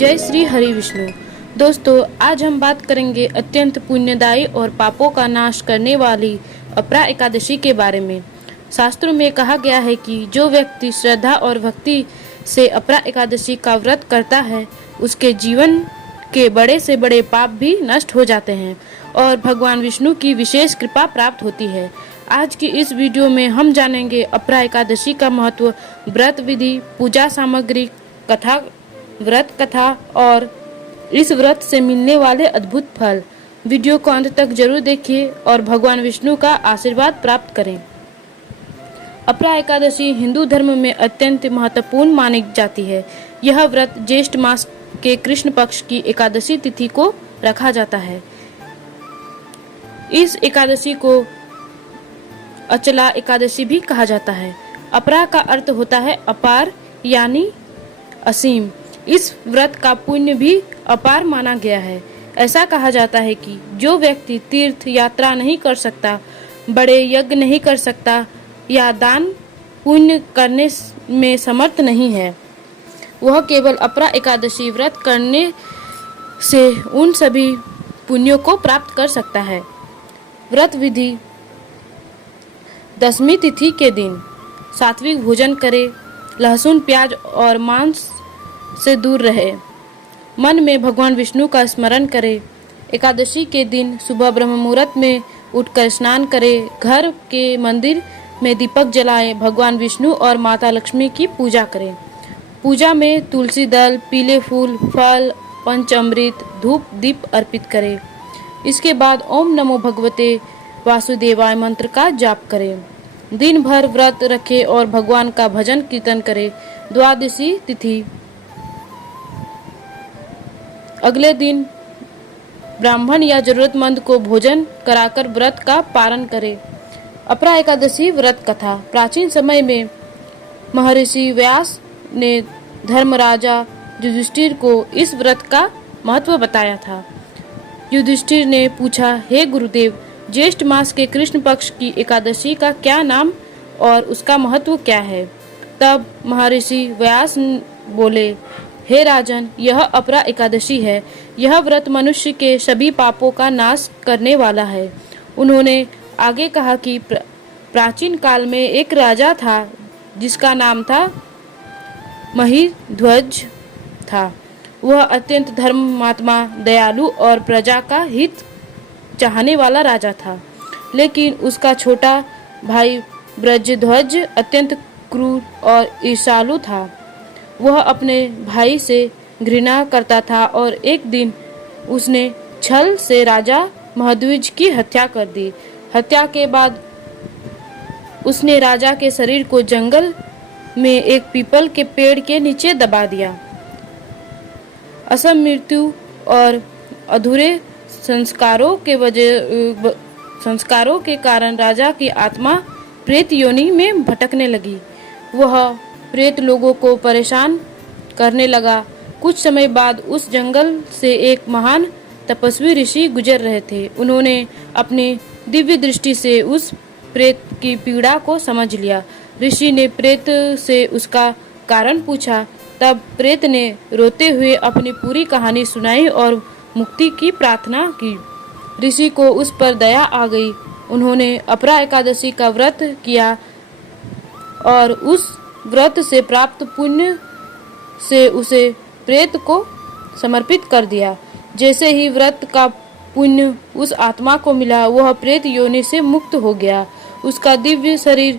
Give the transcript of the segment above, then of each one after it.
जय श्री हरि विष्णु। दोस्तों, आज हम बात करेंगे अत्यंत पुण्यदायी और पापों का नाश करने वाली अपरा एकादशी के बारे में। शास्त्रों में कहा गया है कि जो व्यक्ति श्रद्धा और भक्ति से अपरा एकादशी का व्रत करता है, उसके जीवन के बड़े से बड़े पाप भी नष्ट हो जाते हैं और भगवान विष्णु की विशेष कृपा प्राप्त होती है। आज की इस वीडियो में हम जानेंगे अपरा एकादशी का महत्व, व्रत विधि, पूजा सामग्री, कथा, व्रत कथा और इस व्रत से मिलने वाले अद्भुत फल। वीडियो को अंत तक जरूर देखिए और भगवान विष्णु का आशीर्वाद प्राप्त करें। अपरा एकादशी हिंदू धर्म में अत्यंत महत्वपूर्ण मानी जाती है। यह व्रत ज्येष्ठ मास के कृष्ण पक्ष की एकादशी तिथि को रखा जाता है। इस एकादशी को अचला एकादशी भी कहा जाता है। अपरा का अर्थ होता है अपार यानी असीम। इस व्रत का पुण्य भी अपार माना गया है। ऐसा कहा जाता है कि जो व्यक्ति तीर्थ यात्रा नहीं कर सकता, बड़े यज्ञ नहीं कर सकता या दान पुण्य करने में समर्थ नहीं है, वह केवल अपरा एकादशी व्रत करने से उन सभी पुण्यों को प्राप्त कर सकता है। व्रत विधि: दशमी तिथि के दिन सात्विक भोजन करे, लहसुन, प्याज और मांस से दूर रहे, मन में भगवान विष्णु का स्मरण करे। एकादशी के दिन सुबह ब्रह्म मुहूर्त में उठकर स्नान करे, घर के मंदिर में दीपक जलाएं, भगवान विष्णु और माता लक्ष्मी की पूजा करें। पूजा में तुलसी दल, पीले फूल, फल, पंचामृत, धूप, दीप अर्पित करें। इसके बाद ओम नमो भगवते वासुदेवाय मंत्र का जाप करें। दिन भर व्रत रखें और भगवान का भजन कीर्तन करें। द्वादशी तिथि: अगले दिन ब्राह्मण या जरूरतमंद को भोजन कराकर व्रत का पारण करें। अपरा एकादशी व्रत कथा: प्राचीन समय में महर्षि व्यास ने धर्मराजा युधिष्ठिर को इस व्रत का महत्व बताया था। युधिष्ठिर ने पूछा, हे गुरुदेव, ज्येष्ठ मास के कृष्ण पक्ष की एकादशी का क्या नाम और उसका महत्व क्या है? तब महर्षि व्यास बोले, हे राजन, यह अपरा एकादशी है। यह व्रत मनुष्य के सभी पापों का नाश करने वाला है। उन्होंने आगे कहा कि प्राचीन काल में एक राजा था जिसका नाम था महिध्वज था। वह अत्यंत धर्मात्मा, दयालु और प्रजा का हित चाहने वाला राजा था। लेकिन उसका छोटा भाई ब्रजध्वज अत्यंत क्रूर और ईर्ष्यालु था। वह अपने भाई से घृणा करता था और एक दिन उसने छल से राजा महध्वज की हत्या कर दी। हत्या के बाद उसने राजा के शरीर को जंगल में एक पीपल के पेड़ के नीचे दबा दिया। असम मृत्यु और अधूरे संस्कारों के कारण राजा की आत्मा प्रेत योनि में भटकने लगी। वह प्रेत लोगों को परेशान करने लगा। कुछ समय बाद उस जंगल से एक महान तपस्वी ऋषि गुजर रहे थे। उन्होंने अपनी दिव्य दृष्टि से उस प्रेत की पीड़ा को समझ लिया। ऋषि ने प्रेत से उसका कारण पूछा। तब प्रेत ने रोते हुए अपनी पूरी कहानी सुनाई और मुक्ति की प्रार्थना की। ऋषि को उस पर दया आ गई। उन्होंने अपरा एकादशी का व्रत किया और उस व्रत से प्राप्त पुण्य से उसे प्रेत को समर्पित कर दिया। जैसे ही व्रत का पुण्य उस आत्मा को मिला, वह प्रेत योनि से मुक्त हो गया। उसका दिव्य शरीर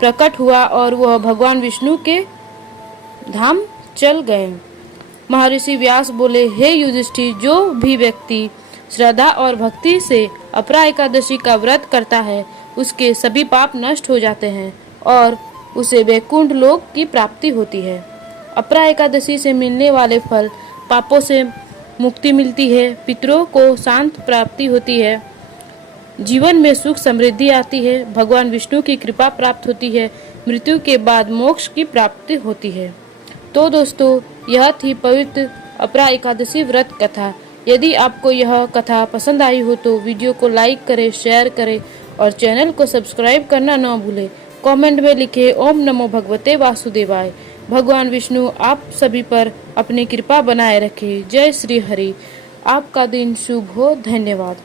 प्रकट हुआ और वह भगवान विष्णु के धाम चल गए। महर्षि व्यास बोले, हे युधिष्ठिर, जो भी व्यक्ति श्रद्धा और भक्ति से अपरा एकादशी का व्रत करता है, उसके सभी पाप नष्ट हो जाते हैं और उसे वैकुंठ लोक की प्राप्ति होती है। अपरा एकादशी से मिलने वाले फल: पापों से मुक्ति मिलती है, पितरों को शांत प्राप्ति होती है, जीवन में सुख समृद्धि आती है, भगवान विष्णु की कृपा प्राप्त होती है, मृत्यु के बाद मोक्ष की प्राप्ति होती है। तो दोस्तों, यह थी पवित्र अपरा एकादशी व्रत कथा। यदि आपको यह कथा पसंद आई हो तो वीडियो को लाइक करें, शेयर करें और चैनल को सब्सक्राइब करना न भूलें। कमेंट में लिखें ओम नमो भगवते वासुदेवाय। भगवान विष्णु आप सभी पर अपनी कृपा बनाए रखे। जय श्री हरि। आपका दिन शुभ हो। धन्यवाद।